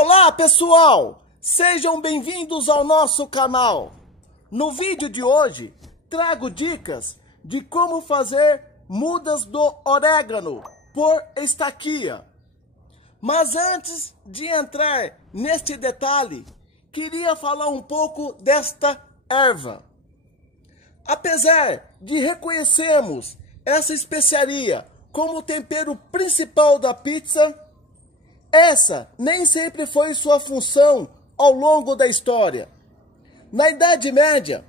Olá pessoal, sejam bem-vindos ao nosso canal. No vídeo de hoje, trago dicas de como fazer mudas do orégano por estaquia. Mas antes de entrar neste detalhe, queria falar um pouco desta erva. Apesar de reconhecermos essa especiaria como o tempero principal da pizza, essa nem sempre foi sua função ao longo da história. Na Idade Média,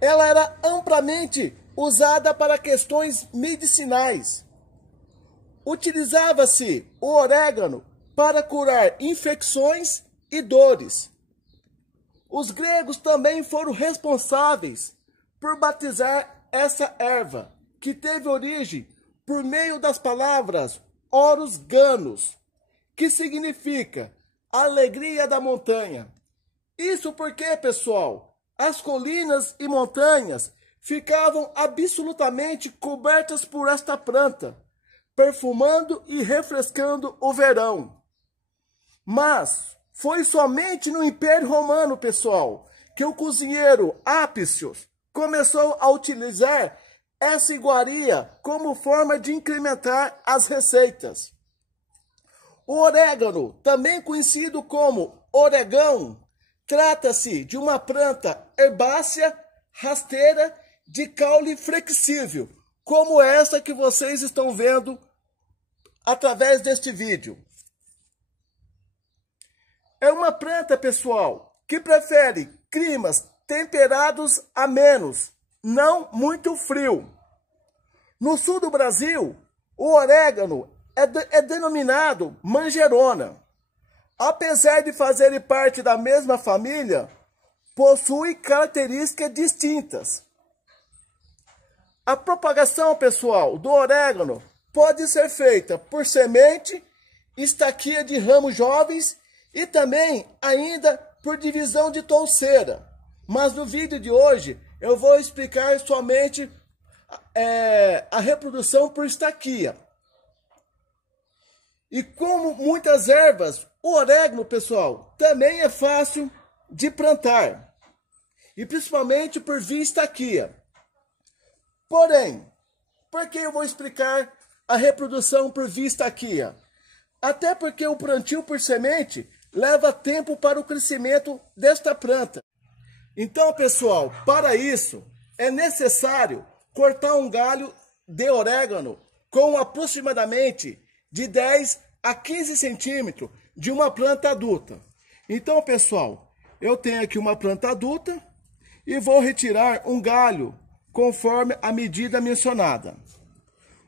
ela era amplamente usada para questões medicinais. Utilizava-se o orégano para curar infecções e dores. Os gregos também foram responsáveis por batizar essa erva, que teve origem por meio das palavras Horus Ganus, que significa alegria da montanha. Isso porque, pessoal, as colinas e montanhas ficavam absolutamente cobertas por esta planta, perfumando e refrescando o verão. Mas foi somente no Império Romano, pessoal, que o cozinheiro Apicius começou a utilizar essa iguaria como forma de incrementar as receitas. O orégano, também conhecido como oregão, trata-se de uma planta herbácea rasteira de caule flexível, como essa que vocês estão vendo através deste vídeo. É uma planta, pessoal, que prefere climas temperados a menos, não muito frio. No sul do Brasil, o orégano é denominado manjerona. Apesar de fazerem parte da mesma família, possui características distintas. A propagação, pessoal, do orégano pode ser feita por semente, estaquia de ramos jovens e também ainda por divisão de touceira. Mas no vídeo de hoje eu vou explicar somente a reprodução por estaquia. E como muitas ervas, o orégano, pessoal, também é fácil de plantar. E principalmente por via estaquia. Porém, por que eu vou explicar a reprodução por via estaquia? Até porque o plantio por semente leva tempo para o crescimento desta planta. Então, pessoal, para isso é necessário cortar um galho de orégano com aproximadamente de 10 a 15 centímetros de uma planta adulta. Então, pessoal, eu tenho aqui uma planta adulta e vou retirar um galho conforme a medida mencionada.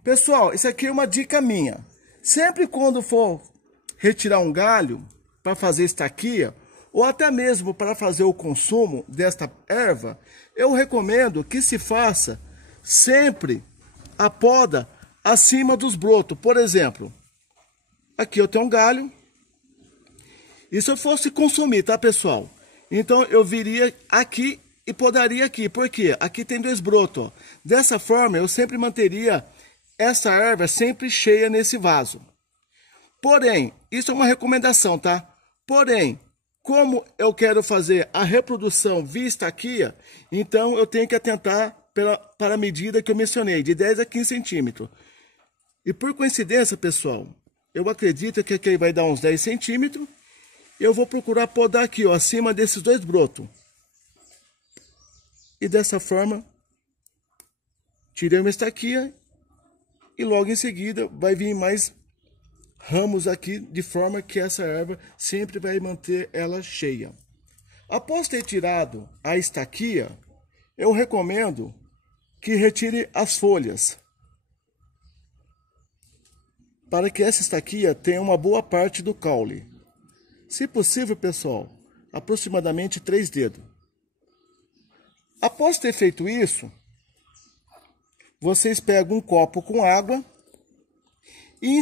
Pessoal, isso aqui é uma dica minha. Sempre quando for retirar um galho para fazer estaquia, ou até mesmo para fazer o consumo desta erva, eu recomendo que se faça sempre a poda acima dos brotos. Por exemplo, aqui eu tenho um galho, e se eu fosse consumir, tá, pessoal? Então eu viria aqui e podaria aqui, porque aqui tem 2 brotos, ó. Dessa forma eu sempre manteria essa erva sempre cheia nesse vaso. Porém, isso é uma recomendação, tá? Porém, como eu quero fazer a reprodução via estaquia, então eu tenho que atentar para a medida que eu mencionei, de 10 a 15 centímetros. E por coincidência, pessoal, eu acredito que aqui vai dar uns 10 centímetros. Eu vou procurar podar aqui, ó, acima desses 2 brotos. E dessa forma, tirei uma estaquia e logo em seguida vai vir mais ramos aqui, de forma que essa erva sempre vai manter ela cheia. Após ter tirado a estaquia, eu recomendo que retire as folhas, para que essa estaquia tenha uma boa parte do caule. Se possível, pessoal, aproximadamente 3 dedos. Após ter feito isso, vocês pegam um copo com água e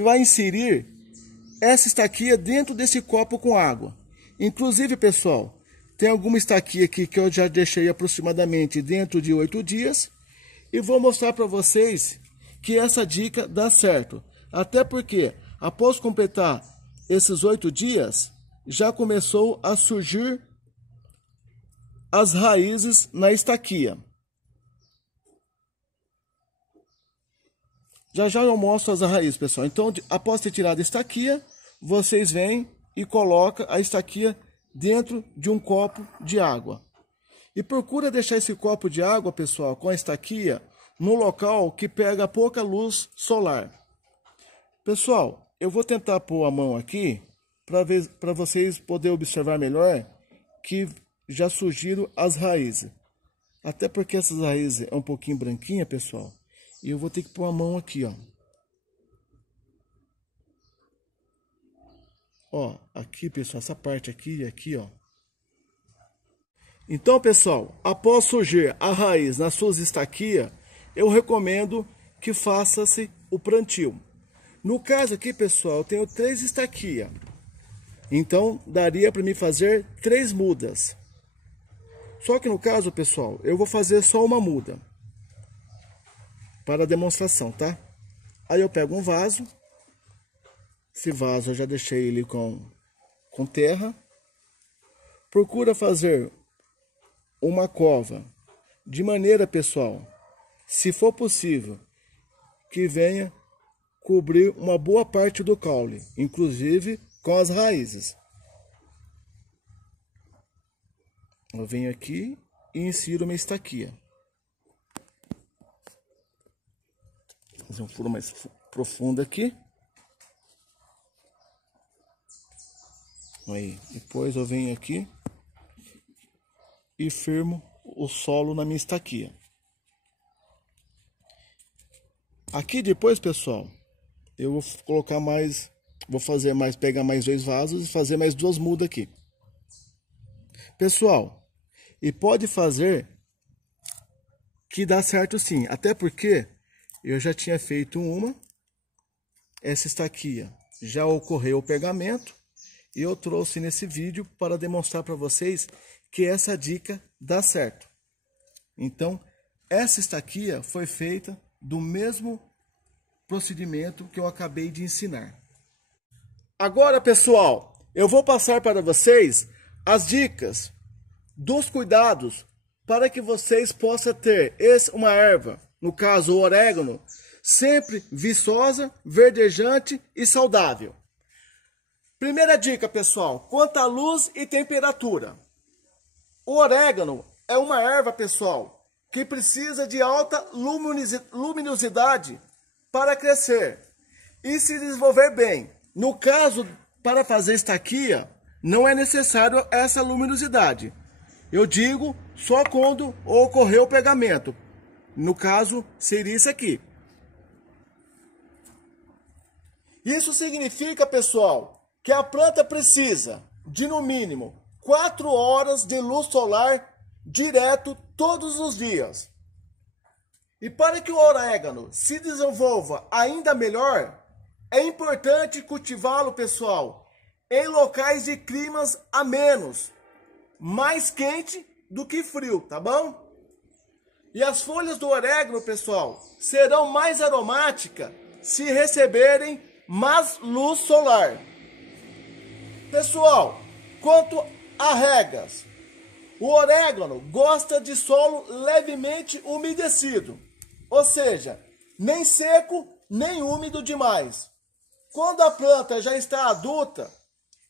vai inserir essa estaquia dentro desse copo com água. Inclusive, pessoal, tem alguma estaquia aqui que eu já deixei aproximadamente dentro de 8 dias. E vou mostrar para vocês que essa dica dá certo. Até porque, após completar esses 8 dias, já começou a surgir as raízes na estaquia. Já já eu mostro as raízes, pessoal. Então, após ter tirado a estaquia, vocês vêm e colocam a estaquia dentro de um copo de água. E procura deixar esse copo de água, pessoal, com a estaquia, no local que pega pouca luz solar. Pessoal, eu vou tentar pôr a mão aqui para vocês poderem observar melhor que já surgiram as raízes. Até porque essas raízes é um pouquinho branquinha, pessoal. E eu vou ter que pôr a mão aqui, ó. Ó, aqui, pessoal, essa parte aqui e aqui, ó. Então, pessoal, após surgir a raiz nas suas estaquias, eu recomendo que faça-se o plantio. No caso aqui, pessoal, eu tenho 3 estaquias. Então, daria para mim fazer 3 mudas. Só que no caso, pessoal, eu vou fazer só uma muda. Para a demonstração, tá? Aí eu pego um vaso. Esse vaso eu já deixei ele com terra. Procura fazer uma cova. De maneira, pessoal, se for possível, que venha cobrir uma boa parte do caule, inclusive com as raízes. Eu venho aqui e insiro minha estaquia. Vou fazer um furo mais profundo aqui. Aí, depois eu venho aqui e firmo o solo na minha estaquia. Aqui depois, pessoal, eu vou colocar mais, pegar mais 2 vasos e fazer mais 2 mudas aqui. Pessoal, e pode fazer que dá certo sim, até porque eu já tinha feito essa estaquia já ocorreu o pegamento e eu trouxe nesse vídeo para demonstrar para vocês que essa dica dá certo. Então, essa estaquia foi feita do mesmo procedimento que eu acabei de ensinar. Agora, pessoal, eu vou passar para vocês as dicas dos cuidados para que vocês possam ter uma erva, no caso o orégano, sempre viçosa, verdejante e saudável. Primeira dica, pessoal, quanto à luz e temperatura. O orégano é uma erva, pessoal, que precisa de alta luminosidade para crescer e se desenvolver bem. No caso, para fazer estaquia, não é necessário essa luminosidade. Eu digo só quando ocorreu o pegamento. No caso, seria isso aqui. Isso significa, pessoal, que a planta precisa de, no mínimo, 4 horas de luz solar direto todos os dias. E para que o orégano se desenvolva ainda melhor, é importante cultivá-lo, pessoal, em locais de climas amenos, mais quente do que frio, tá bom? E as folhas do orégano, pessoal, serão mais aromáticas se receberem mais luz solar. Pessoal, quanto a regas, o orégano gosta de solo levemente umedecido, ou seja, nem seco nem úmido demais. Quando a planta já está adulta,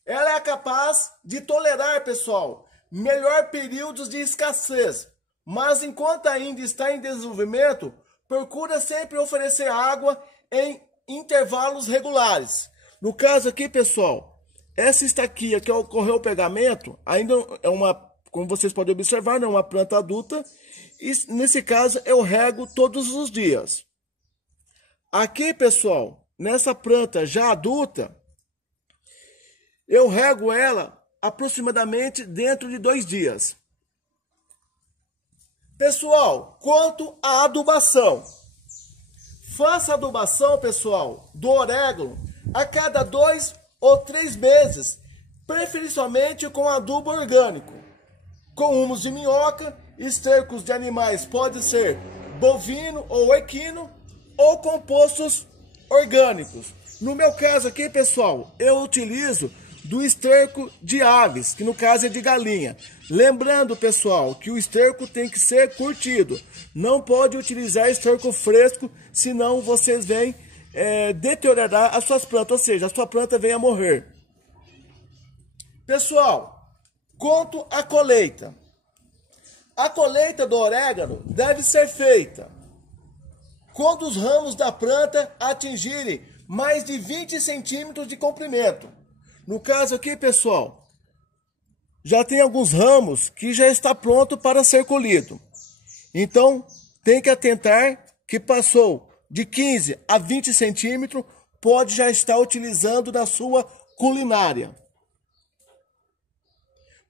ela é capaz de tolerar, pessoal, melhor períodos de escassez, mas enquanto ainda está em desenvolvimento, procura sempre oferecer água em intervalos regulares. No caso aqui, pessoal, essa estaquia que ocorreu o pegamento, ainda é uma, como vocês podem observar, não é uma planta adulta, e nesse caso eu rego todos os dias. Aqui, pessoal, nessa planta já adulta, eu rego ela aproximadamente dentro de 2 dias. Pessoal, quanto à adubação. Faça adubação, pessoal, do orégano a cada 2 ou 3 meses, preferencialmente com adubo orgânico, com humus de minhoca, estercos de animais, pode ser bovino ou equino, ou compostos orgânicos, No meu caso aqui, pessoal, eu utilizo do esterco de aves, que no caso é de galinha. Lembrando, pessoal, que o esterco tem que ser curtido. Não pode utilizar esterco fresco, senão vocês vêm deteriorar as suas plantas, ou seja, a sua planta vem a morrer. Pessoal, quanto à colheita. A colheita do orégano deve ser feita quando os ramos da planta atingirem mais de 20 centímetros de comprimento. No caso aqui, pessoal, já tem alguns ramos que já está pronto para ser colhido. Então, tem que atentar que passou de 15 a 20 centímetros, pode já estar utilizando na sua culinária.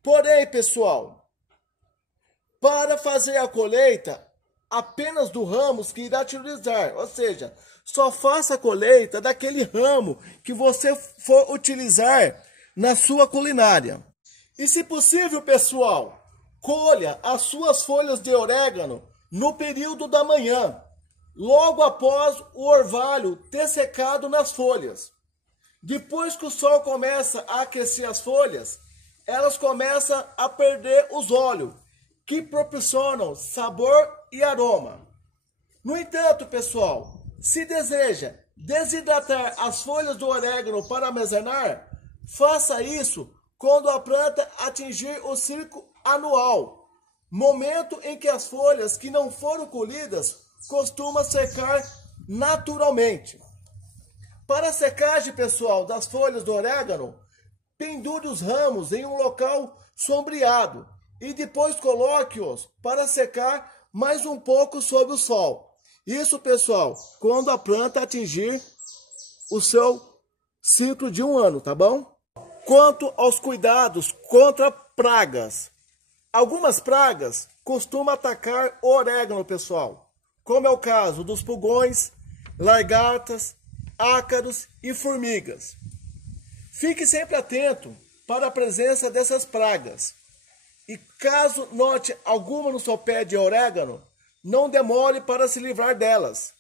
Porém, pessoal, para fazer a colheita apenas do ramos que irá utilizar, ou seja, só faça a colheita daquele ramo que você for utilizar na sua culinária. E se possível, pessoal, colha as suas folhas de orégano no período da manhã, logo após o orvalho ter secado nas folhas. Depois que o sol começa a aquecer as folhas, elas começam a perder os óleos, que proporcionam sabor e aroma. No entanto, pessoal, se deseja desidratar as folhas do orégano para armazenar, faça isso quando a planta atingir o ciclo anual, momento em que as folhas que não foram colhidas costumam secar naturalmente. Para a secagem, pessoal, das folhas do orégano, pendure os ramos em um local sombreado e depois coloque-os para secar mais um pouco sob o sol. Isso, pessoal, quando a planta atingir o seu ciclo de 1 ano, tá bom? Quanto aos cuidados contra pragas. Algumas pragas costumam atacar o orégano, pessoal, como é o caso dos pulgões, lagartas, ácaros e formigas. Fique sempre atento para a presença dessas pragas. E caso note alguma no seu pé de orégano, não demore para se livrar delas.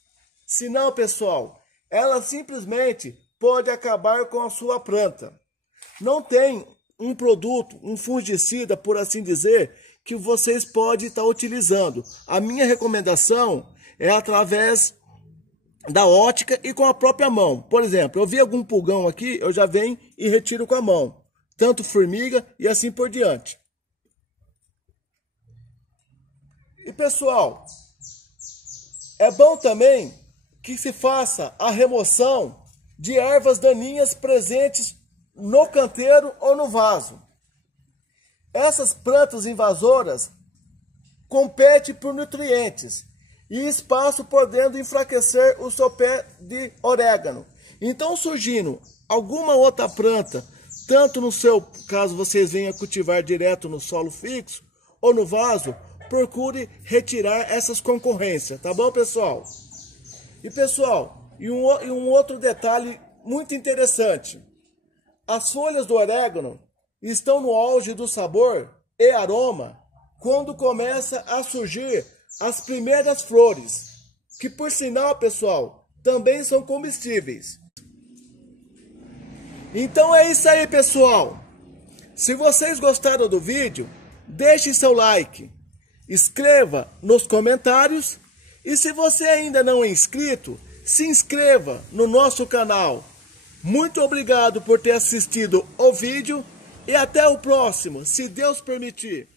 Senão, pessoal, ela simplesmente pode acabar com a sua planta. Não tem um produto, um fungicida, por assim dizer, que vocês podem estar utilizando. A minha recomendação é através da ótica e com a própria mão. Por exemplo, eu vi algum pulgão aqui, eu já venho e retiro com a mão. Tanto formiga e assim por diante. E pessoal, é bom também que se faça a remoção de ervas daninhas presentes no canteiro ou no vaso. Essas plantas invasoras competem por nutrientes e espaço, podendo enfraquecer o seu pé de orégano. Então, surgindo alguma outra planta, tanto no seu caso vocês venham cultivar direto no solo fixo ou no vaso, procure retirar essas concorrências, tá bom, pessoal? E pessoal, um outro detalhe muito interessante. As folhas do orégano estão no auge do sabor e aroma quando começa a surgir as primeiras flores, que por sinal, pessoal, também são comestíveis. Então é isso aí, pessoal. Se vocês gostaram do vídeo, deixe seu like, escreva nos comentários e se você ainda não é inscrito, se inscreva no nosso canal. Muito obrigado por ter assistido o vídeo e até o próximo, se Deus permitir.